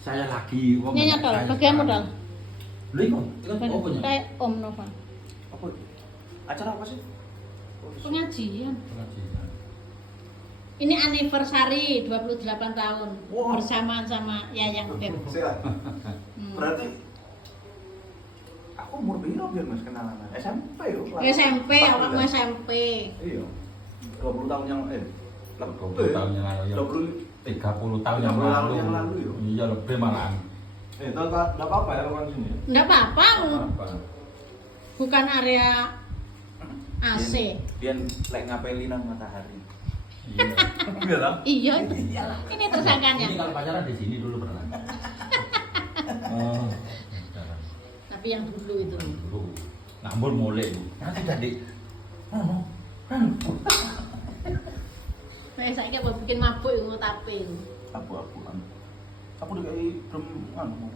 Saya lagi wong. Ini nyadol, bagian modal. Lho iku, apa punya? Kayak Om Nova. Apa? Acara apa sih? Pengajian. Pengajian. Ini anniversary 28 tahun Wah. bersamaan sama Yayang Beb. Siap. Berarti aku umur piro biar Mas kenalan? SMP yo. SMP, orang mau SMP. Iya. 20 tahun yang 20 tahun yang lalu ya. 30 tahun yang 30 tahun lalu. yang lalu, ya. Iya, lebih malahan. Enggak apa-apa ya kan sini. Enggak apa-apa, Apa? bukan area AC. Biar lek ngapeli nang matahari. Iya. Iya lah. Iya, ini tersangkanya. Ini kalau pacaran di sini dulu pernah. Oh, pacaran. Tapi yang dulu itu. Dulu. Ngambul mulai, Bu. Nanti jadi. Oh, Saya kayak mau bikin mabuk yang mau tapin. Aku udah kayak belum anu.